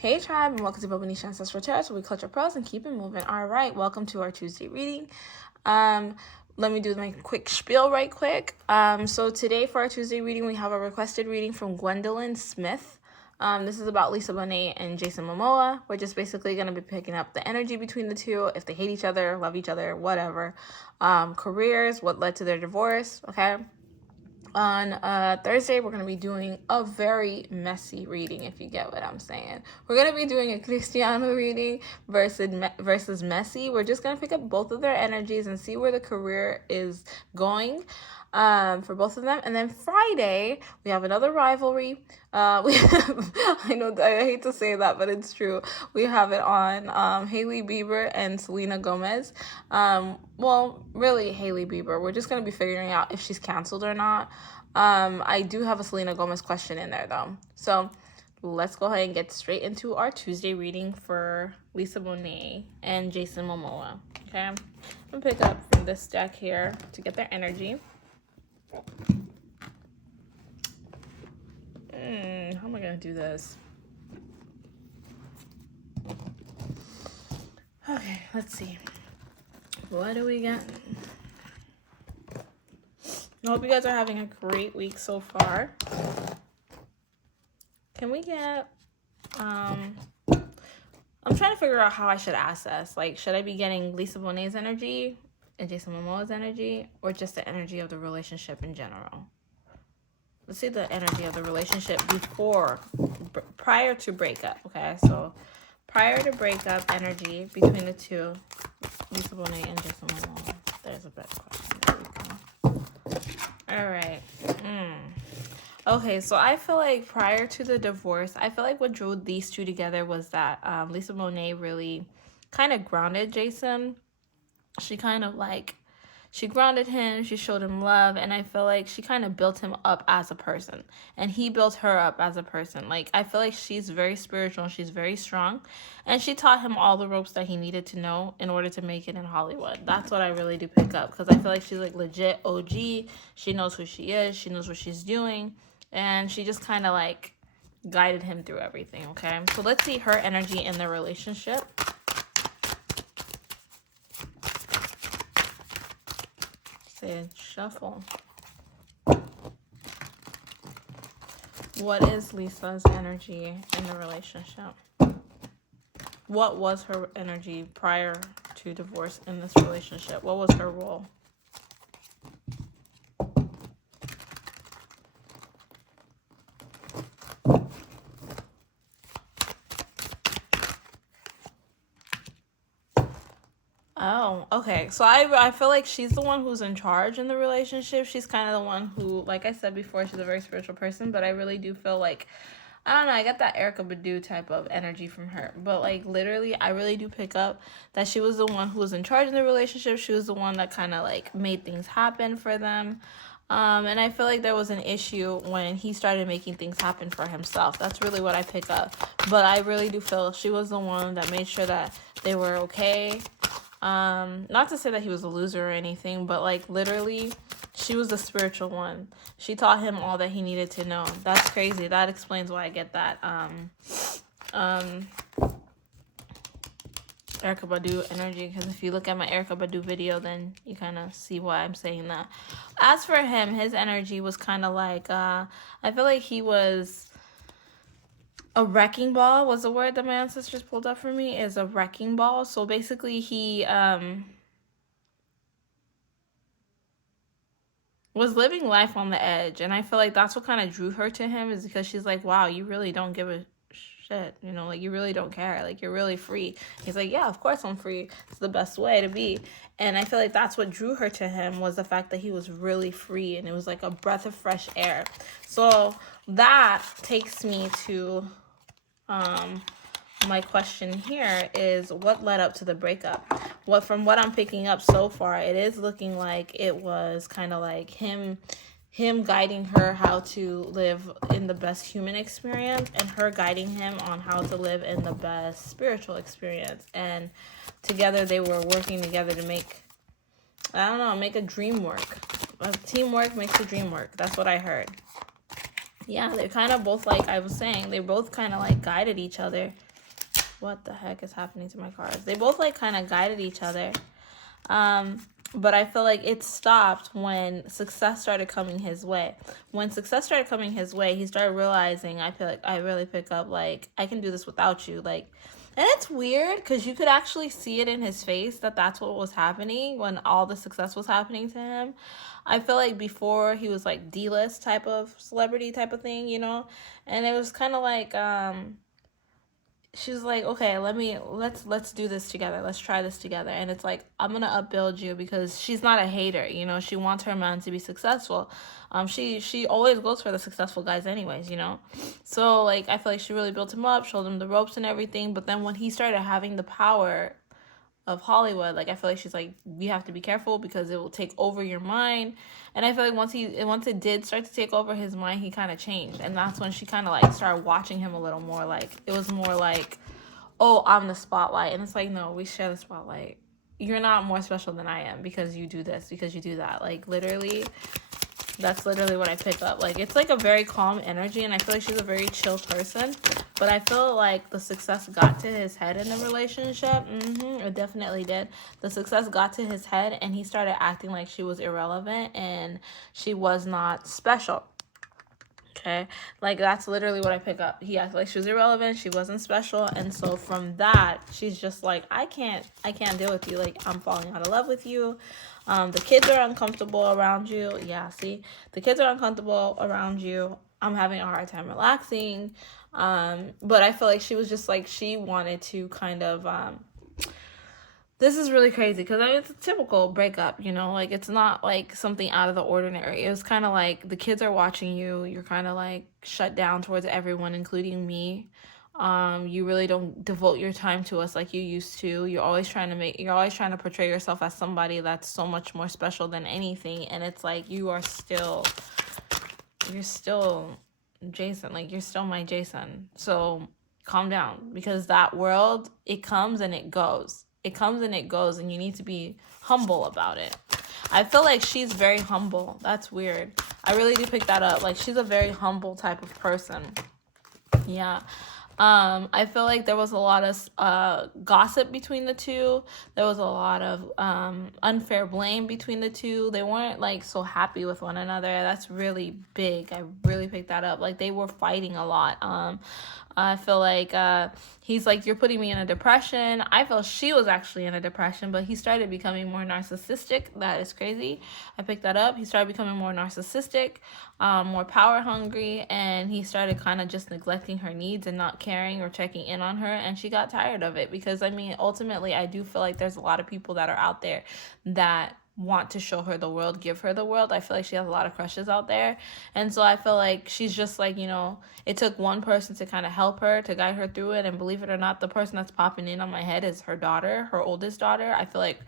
Hey tribe, and welcome to Bobo-Nesha Ancestral Tarot, where we clutch our pearls and keep it moving. All right, welcome to our Tuesday reading. Let me do my quick spiel right quick. So today for our Tuesday reading, we have a requested reading from Gwendolyn Smith. This is about Lisa Bonet and Jason Momoa. We're just basically going to be picking up the energy between the two, if they hate each other, love each other, whatever. Careers, what led to their divorce, okay? On Thursday, we're going to be doing a very messy reading, if you get what I'm saying. We're going to be doing a Cristiano reading versus messy. We're just going to pick up both of their energies and see where the career is going for both of them. And then Friday, we have another rivalry. We have, I know I hate to say that, but it's true. We have it on Hailey Bieber and Selena Gomez. Well, really Hailey Bieber. We're just going to be figuring out if she's canceled or not. I do have a Selena Gomez question in there, though. So let's go ahead and get straight into our Tuesday reading for Lisa Bonet and Jason Momoa. Okay, I'm going to pick up from this deck here to get their energy. How am I going to do this? Okay, let's see. What do we got? I hope you guys are having a great week so far. Can we get, I'm trying to figure out how I should ask this. Like, should I be getting Lisa Bonet's energy and Jason Momoa's energy, or just the energy of the relationship in general? Let's see the energy of the relationship prior to breakup, okay? So, prior to breakup energy between the two, Lisa Bonet and Jason Momoa. There's a better question. There we go. All right. Okay, so I feel like prior to the divorce, I feel like what drew these two together was that Lisa Bonet really kind of grounded Jason. She kind of she grounded him, she showed him love, and I feel like she kind of built him up as a person, and he built her up as a person. Like, I feel like she's very spiritual, and she's very strong, and she taught him all the ropes that he needed to know in order to make it in Hollywood. That's what I really do pick up, because I feel like she's like legit OG. She knows who she is, she knows what she's doing, and she just kind of like guided him through everything, okay? So let's see her energy in their relationship. Shuffle. What is Lisa's energy in the relationship? What was her energy prior to divorce in this relationship? What was her role? Oh, okay. So I feel like she's the one who's in charge in the relationship. She's kind of the one who, like I said before, she's a very spiritual person, but I really do feel like, I don't know, I got that Erykah Badu type of energy from her. But, like, literally, I really do pick up that she was the one who was in charge in the relationship. She was the one that kind of, like, made things happen for them. And I feel like there was an issue when he started making things happen for himself. That's really what I pick up. But I really do feel she was the one that made sure that they were okay. Not to say that he was a loser or anything, but like literally she was the spiritual one. She taught him all that he needed to know. That's crazy. That explains why I get that Erykah Badu energy, because if you look at my Erykah Badu video, then you kind of see why I'm saying that. As for him, his energy was kind of like I feel like he was a wrecking ball. Was the word that my ancestors pulled up for me, is a wrecking ball. So basically he was living life on the edge, and I feel like that's what kind of drew her to him, is because she's like, wow, you really don't give a shit, you know, like you really don't care, like you're really free. He's like, yeah, of course I'm free, it's the best way to be. And I feel like that's what drew her to him, was the fact that he was really free, and it was like a breath of fresh air. So that takes me to my question here is, what led up to the breakup? From what I'm picking up so far, it is looking like it was kind of like him guiding her how to live in the best human experience, and her guiding him on how to live in the best spiritual experience. And together they were working together to make, I don't know, make a dream work. Teamwork makes the dream work. That's what I heard. Yeah, they're kind of both, like I was saying, they both kind of like guided each other What the heck is happening to my cards? They both like kind of guided each other. But I feel like it stopped when success started coming his way. When success started coming his way, he started realizing, I feel like I really pick up, like, I can do this without you. Like, and it's weird because you could actually see it in his face that that's what was happening when all the success was happening to him. I feel like before he was like D-list type of celebrity type of thing, you know? And it was kind of like, she was like, okay, let's do this together. Let's try this together. And it's like, I'm gonna upbuild you, because she's not a hater, you know. She wants her man to be successful. She always goes for the successful guys anyways, you know. So like, I feel like she really built him up, showed him the ropes and everything. But then when he started having the power of Hollywood, like, I feel like she's like, you have to be careful because it will take over your mind. And I feel like once it did start to take over his mind, he kind of changed. And that's when she kind of like started watching him a little more. Like, it was more like, oh, I'm the spotlight. And it's like, no, we share the spotlight. You're not more special than I am because you do this, because you do that. Like, literally, that's literally what I pick up. Like, it's like a very calm energy, and I feel like she's a very chill person. But I feel like the success got to his head in the relationship. It definitely did. The success got to his head, and he started acting like she was irrelevant and she was not special. Okay, like, that's literally what I pick up. He acted like she was irrelevant, she wasn't special, and so from that, she's just like, I can't deal with you. Like, I'm falling out of love with you. The kids are uncomfortable around you. Yeah, see, the kids are uncomfortable around you. I'm having a hard time relaxing. But I feel like she was just like, she wanted to kind of this is really crazy because, I mean, it's a typical breakup, you know? Like, it's not like something out of the ordinary. It was kind of like the kids are watching you. You're kind of like shut down towards everyone, including me. You really don't devote your time to us like you used to. You're always trying to portray yourself as somebody that's so much more special than anything. And it's like, you're still Jason. Like, you're still my Jason. So calm down, because that world, it comes and it goes. It comes and it goes, and you need to be humble about it. I feel like she's very humble. That's weird. I really do pick that up. Like, she's a very humble type of person. Yeah. I feel like there was a lot of gossip between the two. There was a lot of unfair blame between the two. They weren't like so happy with one another. That's really big. I really picked that up. Like, they were fighting a lot. I feel like he's like, you're putting me in a depression. I feel she was actually in a depression, but he started becoming more narcissistic. That is crazy. I picked that up. He started becoming more narcissistic, more power hungry, and he started kind of just neglecting her needs and not caring or checking in on her. And she got tired of it, because, I mean, ultimately, I do feel like there's a lot of people that are out there that want to show her the world, give her the world. I feel like she has a lot of crushes out there. And so I feel like she's just like, you know, it took one person to kind of help her, to guide her through it. And believe it or not, the person that's popping in on my head is her daughter, her oldest daughter. I feel like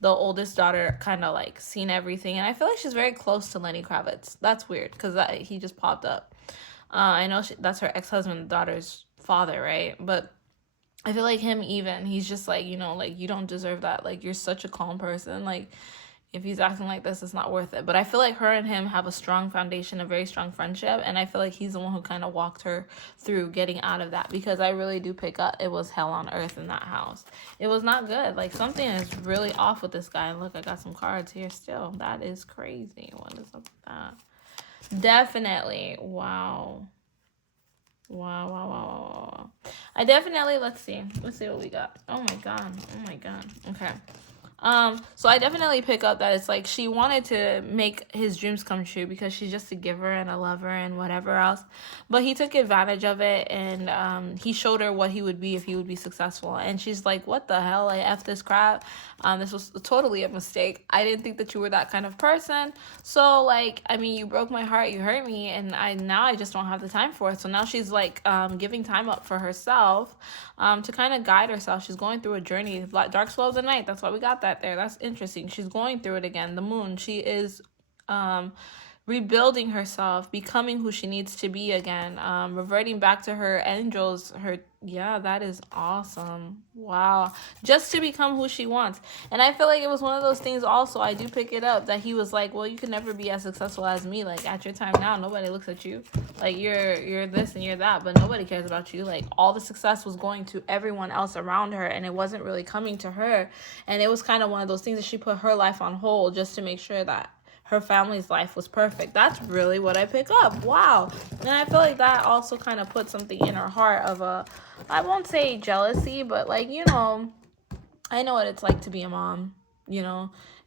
the oldest daughter kind of like seen everything. And I feel like she's very close to Lenny Kravitz. That's weird, because he just popped up. I know that's her ex-husband, daughter's father, right? But I feel like he's just like, you know, like, you don't deserve that. Like, you're such a calm person. Like, if he's acting like this, it's not worth it. But I feel like her and him have a strong foundation, a very strong friendship. And I feel like he's the one who kind of walked her through getting out of that, because I really do pick up, it was hell on earth in that house. It was not good. Like, something is really off with this guy. And look, I got some cards here still. That is crazy. What is up with that? Definitely. Wow. Wow. I definitely, let's see what we got. Oh my god. Okay. So I definitely pick up that it's like she wanted to make his dreams come true, because she's just a giver and a lover and whatever else. But he took advantage of it, and he showed her what he would be if he would be successful. And she's like, what the hell? I F this crap. This was totally a mistake. I didn't think that you were that kind of person. So, like, I mean, you broke my heart, you hurt me, and now I just don't have the time for it. So now she's like giving time up for herself, to kind of guide herself. She's going through a journey. Dark Soul of the Night. That's why we got that there. That's interesting. She's going through it again. The moon. She is rebuilding herself, becoming who she needs to be again, reverting back to her angels, yeah, that is awesome. Wow. Just to become who she wants. And I feel like it was one of those things also, I do pick it up, that he was like, well, you can never be as successful as me. Like, at your time now, nobody looks at you. Like, you're this and you're that, but nobody cares about you. Like, all the success was going to everyone else around her, and it wasn't really coming to her. And it was kind of one of those things that she put her life on hold just to make sure that her family's life was perfect. That's really what I pick up. Wow. And I feel like that also kind of put something in her heart of I won't say jealousy, but like, I know what it's like to be a mom,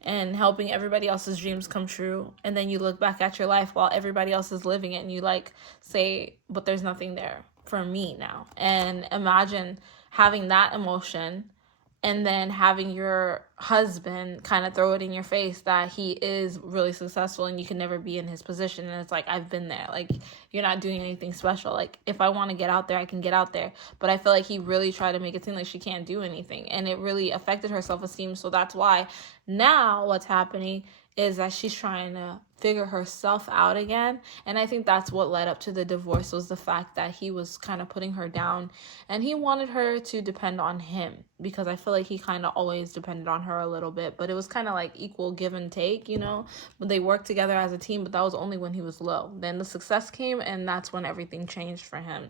and helping everybody else's dreams come true. And then you look back at your life while everybody else is living it, and you like say, but there's nothing there for me now. And imagine having that emotion, and then having your husband kind of throw it in your face that he is really successful and you can never be in his position. And it's like, I've been there. Like, you're not doing anything special. Like, if I want to get out there, I can get out there. But I feel like he really tried to make it seem like she can't do anything. And it really affected her self-esteem. So that's why now what's happening is that she's trying to figure herself out again. And I think that's what led up to the divorce, was the fact that he was kind of putting her down, and he wanted her to depend on him, because I feel like he kind of always depended on her a little bit, but it was kind of like equal give and take, but they worked together as a team, but that was only when he was low. Then the success came, and that's when everything changed for him.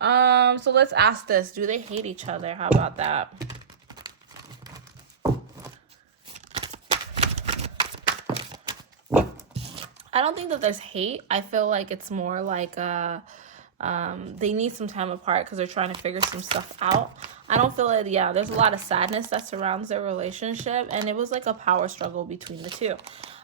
So let's ask this: do they hate each other? How about that? I don't think that there's hate. I feel like it's more like they need some time apart because they're trying to figure some stuff out. I don't feel like, there's a lot of sadness that surrounds their relationship, and it was like a power struggle between the two.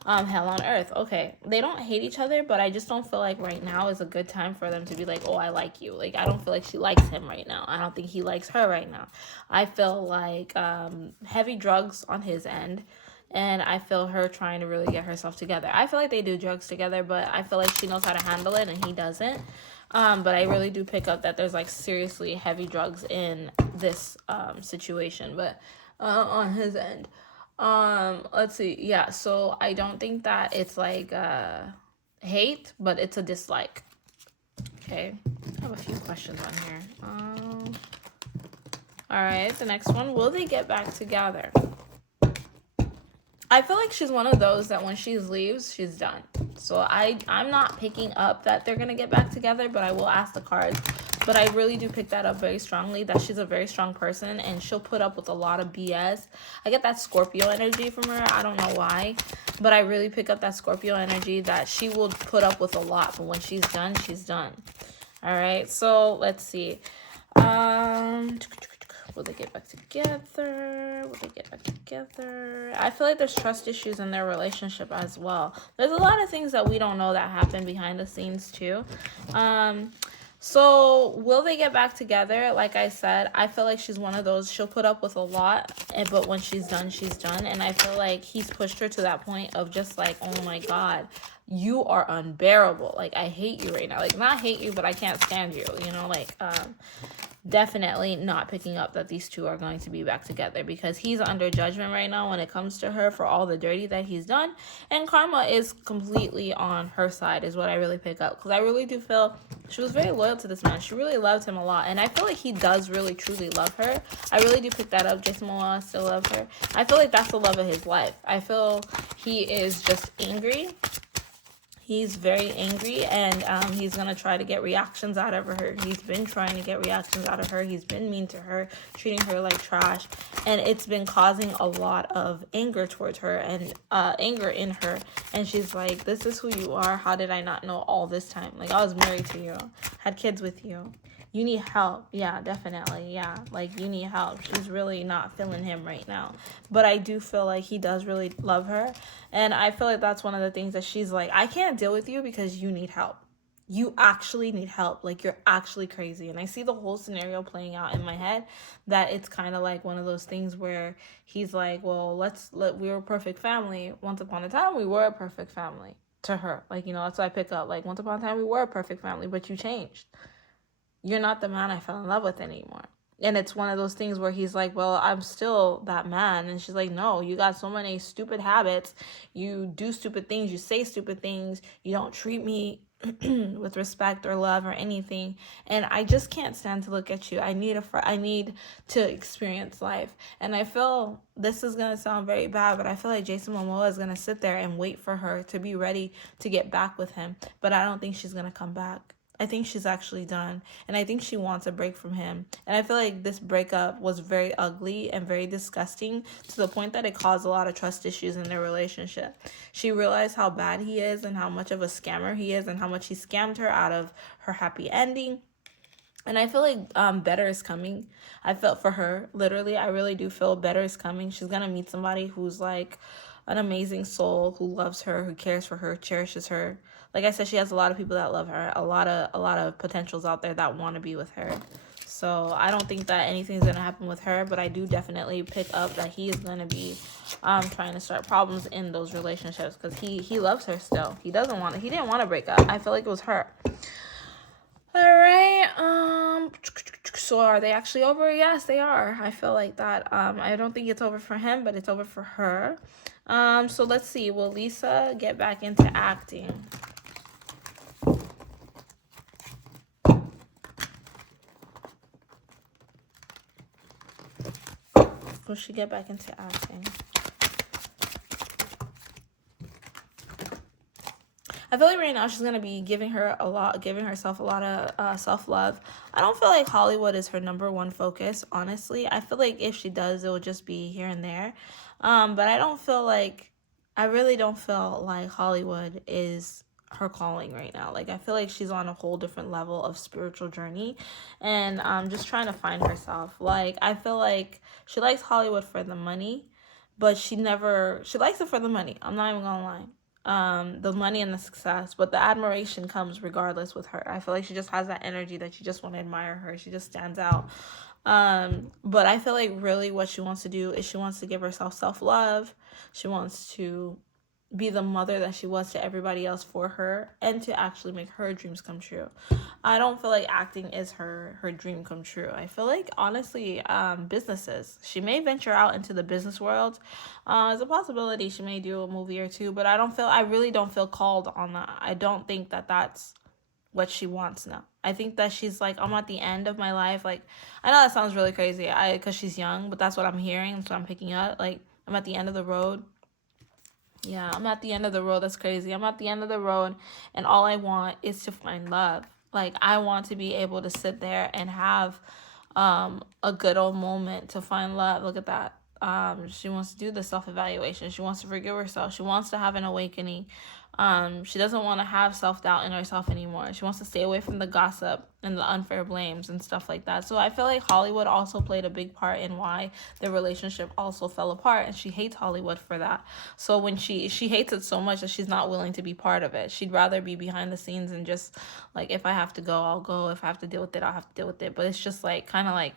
Hell on earth. Okay, they don't hate each other, but I just don't feel like right now is a good time for them to be like, oh, I like you. Like, I don't feel like she likes him right now. I don't think he likes her right now. I feel like heavy drugs on his end. And I feel her trying to really get herself together. I feel like they do drugs together, but I feel like she knows how to handle it and he doesn't. But I really do pick up that there's like seriously heavy drugs in this situation, but on his end. Let's see. Yeah, so I don't think that it's like hate, but it's a dislike. Okay, I have a few questions on here. All right, the next one. Will they get back together? I feel like she's one of those that when she leaves, she's done. So I'm not picking up that they're going to get back together, but I will ask the cards. But I really do pick that up very strongly, that she's a very strong person and she'll put up with a lot of BS. I get that Scorpio energy from her. I don't know why, but I really pick up that Scorpio energy that she will put up with a lot. But when she's done, she's done. All right, so let's see. Will they get back together? Will they get back together? I feel like there's trust issues in their relationship as well. There's a lot of things that we don't know that happen behind the scenes too. So will they get back together? Like I said, I feel like she's one of those, she'll put up with a lot, but when she's done, she's done. And I feel like he's pushed her to that point of just like, oh my God, you are unbearable. Like, I hate you right now. Like, not hate you, but I can't stand you, definitely not picking up that these two are going to be back together, because he's under judgment right now when it comes to her for all the dirty that he's done, and karma is completely on her side, is what I really pick up, because I really do feel she was very loyal to this man. She really loved him a lot, and I feel like he does really truly love her. I really do pick that up. Jason Momoa still loves her. I feel like that's the love of his life. I feel he is just angry. He's very angry, and he's going to try to get reactions out of her. He's been trying to get reactions out of her. He's been mean to her, treating her like trash. And it's been causing a lot of anger towards her and anger in her. And she's like, this is who you are. How did I not know all this time? Like, I was married to you, had kids with you. You need help. Yeah, definitely. Yeah, like, you need help. She's really not feeling him right now. But I do feel like he does really love her. And I feel like that's one of the things that she's like, I can't deal with you because you need help. You actually need help. Like, you're actually crazy. And I see the whole scenario playing out in my head, that it's kind of like one of those things where he's like, well, we were a perfect family. Once upon a time, we were a perfect family to her. Like, that's what I pick up. Like, once upon a time, we were a perfect family, but you changed. You're not the man I fell in love with anymore. And it's one of those things where he's like, well, I'm still that man. And she's like, no, you got so many stupid habits. You do stupid things. You say stupid things. You don't treat me with respect or love or anything. And I just can't stand to look at you. I need to experience life. And I feel this is going to sound very bad, but I feel like Jason Momoa is going to sit there and wait for her to be ready to get back with him. But I don't think she's going to come back. I think she's actually done. And I think she wants a break from him. And I feel like this breakup was very ugly and very disgusting to the point that it caused a lot of trust issues in their relationship. She realized how bad he is and how much of a scammer he is and how much he scammed her out of her happy ending. And I feel like better is coming. I felt for her. Literally, I really do feel better is coming. She's going to meet somebody who's like an amazing soul, who loves her, who cares for her, cherishes her. Like I said, she has a lot of people that love her, a lot of potentials out there that want to be with her. So I don't think that anything's going to happen with her, but I do definitely pick up that he is going to be trying to start problems in those relationships because he loves her still. He didn't want to break up. I feel like it was her. All right. So are they actually over? Yes, they are. I feel like that. I don't think it's over for him, but it's over for her. So let's see. Will Lisa get back into acting? Will she get back into acting? I feel like right now she's gonna be giving herself a lot of self-love. I don't feel like Hollywood is her number one focus, honestly. I feel like if she does, it will just be here and there. But I really don't feel like Hollywood is her calling right now. Like, I feel like she's on a whole different level of spiritual journey and just trying to find herself. Like, I feel like she likes Hollywood for the money, but she likes it for the money. I'm not even gonna lie. The money and the success, but the admiration comes regardless with her. I feel like she just has that energy that you just want to admire her. She just stands out. But I feel like really what she wants to do is she wants to give herself self-love. She wants to be the mother that she was to everybody else for her and to actually make her dreams come true. I don't feel like acting is her dream come true. I feel like, honestly, businesses. She may venture out into the business world. There's a possibility she may do a movie or two, but I really don't feel called on that. I don't think that that's what she wants now. I think that she's like, I'm at the end of my life. Like, I know that sounds really crazy because she's young, but that's what I'm hearing. That's what I'm picking up. Like, I'm at the end of the road. Yeah, I'm at the end of the road. That's crazy. I'm at the end of the road, and all I want is to find love. Like, I want to be able to sit there and have a good old moment to find love. Look at that. She wants to do the self-evaluation. She wants to forgive herself. She wants to have an awakening. She doesn't want to have self-doubt in herself anymore. She wants to stay away from the gossip and the unfair blames and stuff like that. So I feel like Hollywood also played a big part in why the relationship also fell apart, and she hates Hollywood for that. So when she hates it so much that she's not willing to be part of it. She'd rather be behind the scenes and just like, if I have to go, I'll go. If I have to deal with it, I'll have to deal with it. But it's just like kind of like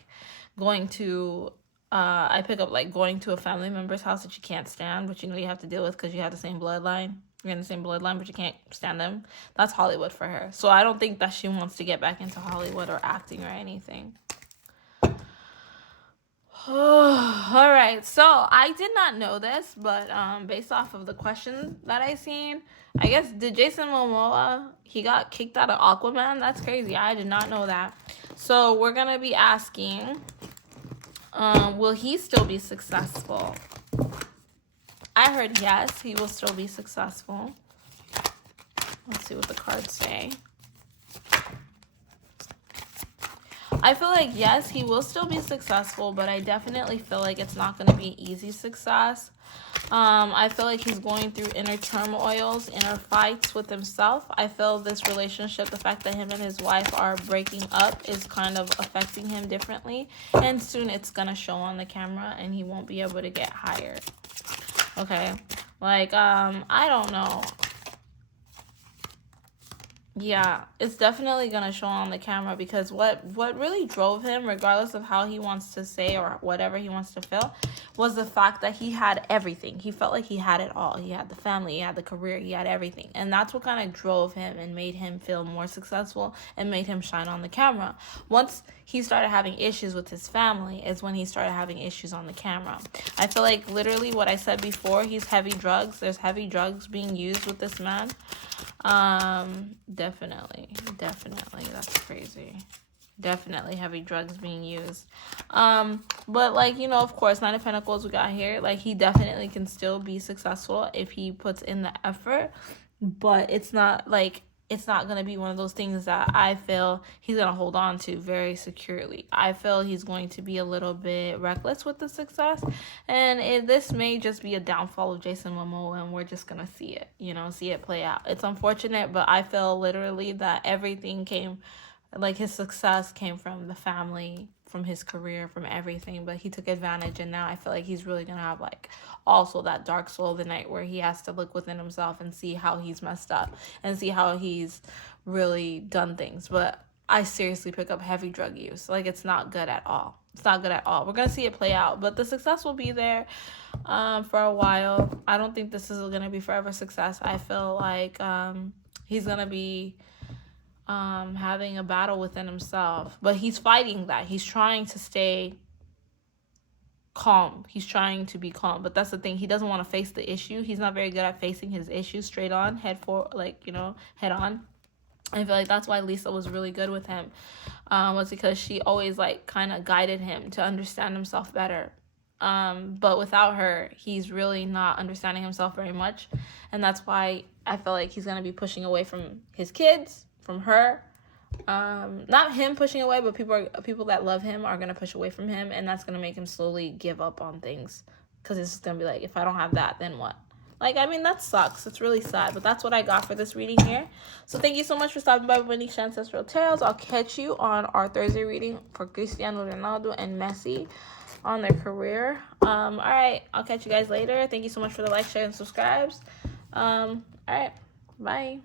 going to I pick up like going to a family member's house that you can't stand, but you know you have to deal with because you have the same bloodline. You're in the same bloodline, but you can't stand them. That's Hollywood for her. So I don't think that she wants to get back into Hollywood or acting or anything. All right. So I did not know this, but based off of the question that I seen, I guess, did Jason Momoa, he got kicked out of Aquaman? That's crazy. I did not know that. So we're going to be asking, will he still be successful? I heard yes, he will still be successful. Let's see what the cards say. I feel like, yes, he will still be successful, but I definitely feel like it's not going to be easy success. I feel like he's going through inner turmoils, inner fights with himself. I feel this relationship, the fact that him and his wife are breaking up, is kind of affecting him differently. And soon it's going to show on the camera and he won't be able to get hired. Okay, like, I don't know. Yeah, it's definitely gonna show on the camera because what really drove him, regardless of how he wants to say or whatever he wants to feel, was the fact that he had everything. He felt like he had it all. He had the family, he had the career, he had everything. And that's what kind of drove him and made him feel more successful and made him shine on the camera. Once he started having issues with his family is when he started having issues on the camera. I feel like literally what I said before, he's heavy drugs. There's heavy drugs being used with this man. Definitely, that's crazy. Definitely heavy drugs being used. But like, you know, of course, Nine of Pentacles we got here. Like, he definitely can still be successful if he puts in the effort. But it's not going to be one of those things that I feel he's going to hold on to very securely. I feel he's going to be a little bit reckless with the success. And this may just be a downfall of Jason Momoa, and we're just going to see it, you know, see it play out. It's unfortunate, but I feel literally that everything came, like his success came from the family, from his career, from everything, but he took advantage, and now I feel like he's really gonna have like also that dark soul of the night where he has to look within himself and see how he's messed up and see how he's really done things. But I seriously pick up heavy drug use. Like, it's not good at all. It's not good at all. We're gonna see it play out, but the success will be there for a while. I don't think this is gonna be forever success. I feel like he's gonna be having a battle within himself, but he's fighting that. He's trying to stay calm. He's trying to be calm, but that's the thing. He doesn't want to face the issue. He's not very good at facing his issues straight on, head on. I feel like that's why Lisa was really good with him, was because she always like kind of guided him to understand himself better. But without her, he's really not understanding himself very much, and that's why I feel like he's gonna be pushing away from his kids, from her. Not him pushing away, but people that love him are gonna push away from him, and that's gonna make him slowly give up on things, because it's just gonna be like, if I don't have that, then what? Like, I mean, that sucks. It's really sad, but that's what I got for this reading here. So thank you so much for stopping by Bobo-Nesha Ancestral Tarots. I'll catch you on our Thursday reading for Cristiano Ronaldo and Messi on their career. All right, I'll catch you guys later. Thank you so much for the like, share, and subscribes. All right, bye.